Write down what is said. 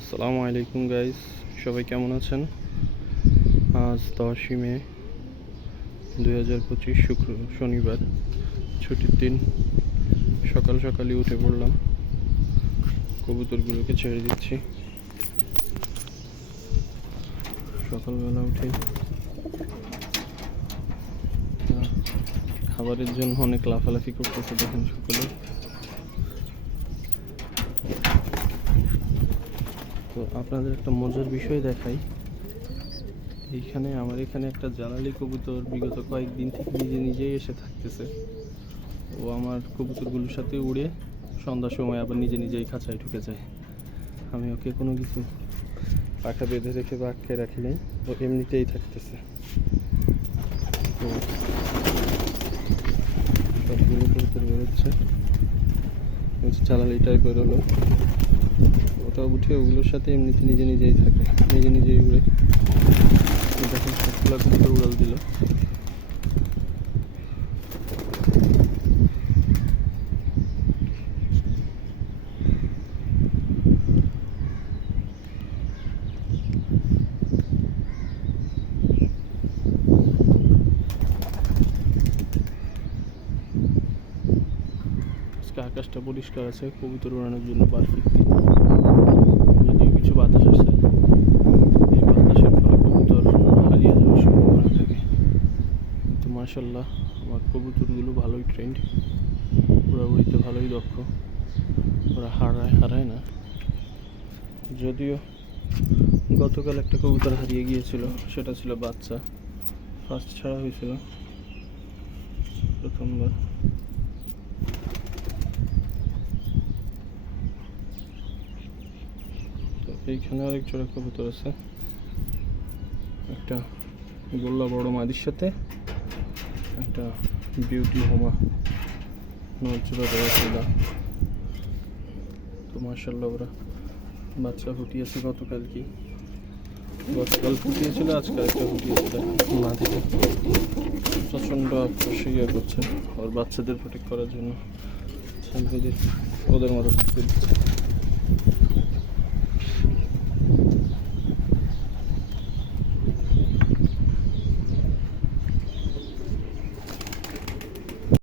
আসসালামু আলাইকুম গাইস সবাই কেমন আছেন? আজ দশই মে, দুই হাজার পঁচিশ শুক্র, শনিবার, ছুটির দিন। সকাল সকালই উঠে পড়লাম। কবুতরগুলোকে ছেড়ে দিচ্ছি। সকালবেলা উঠে খাবারের জন্য অনেক লাফালাফি করতেছে দেখেন সকলে। তো আপনাদের একটা মজার বিষয় দেখাই। এইখানে আমার এখানে একটা জ্বালালি কবুতর বিগত কয়েকদিন থেকে নিজে নিজেই এসে থাকতেছে। ও আমার কবুতরগুলোর সাথে উড়ে সন্ধ্যার সময় আবার নিজে নিজেই খাঁচায় ঢুকে যায়। আমি ওকে কোনো কিছু পাখা বেঁধে রেখে বা আটকে রাখি নাই, ও এমনিতেই থাকতেছে। তো সবগুলো কবুতর বেরোচ্ছে। হলো ওটা উঠে ওগুলোর সাথে এমনিতে নিজে নিজেই থাকে, নিজে নিজেই উড়ে। দেখেন সবগুলো উড়াল দিল। আকাশটা পরিষ্কার আছে, কবুতর উড়ানোর জন্য পারফেক্ট দিন যদিও কিছু বাতাস আসে এই বাতাসের ফলে কবুতর হারিয়ে যাওয়ার সম্ভাবনা থাকে তো মার্শাল্লাহ আমার কবুতরগুলো ভালোই ট্রেন্ড উড়াউড়িতে ভালোই দক্ষ। ওরা হারায় হারায় না। যদিও গতকাল একটা কবুতর হারিয়ে গিয়েছিল, সেটা ছিল বাচ্চা। ফার্স্ট ছাড়া হয়েছিল। প্রথমবার। তো এইখানে আরেক জোড়া কবুতর আছে। একটা গোল্লা বড় মাদির সাথে। একটা বিউটি হোমা নজরা দেওয়া ছিল। তো মার্শাল্লাহ ওরা বাচ্চা ফুটিয়েছে গতকাল কি গতকাল ফুটিয়েছিল আজকে একটা ফুটিয়েছিল। মাদিতে প্রচণ্ড আক্রোশ ইয়ে করছে ওর বাচ্চাদের প্রোটেক্ট করার জন্য। ওদের মতো দিচ্ছে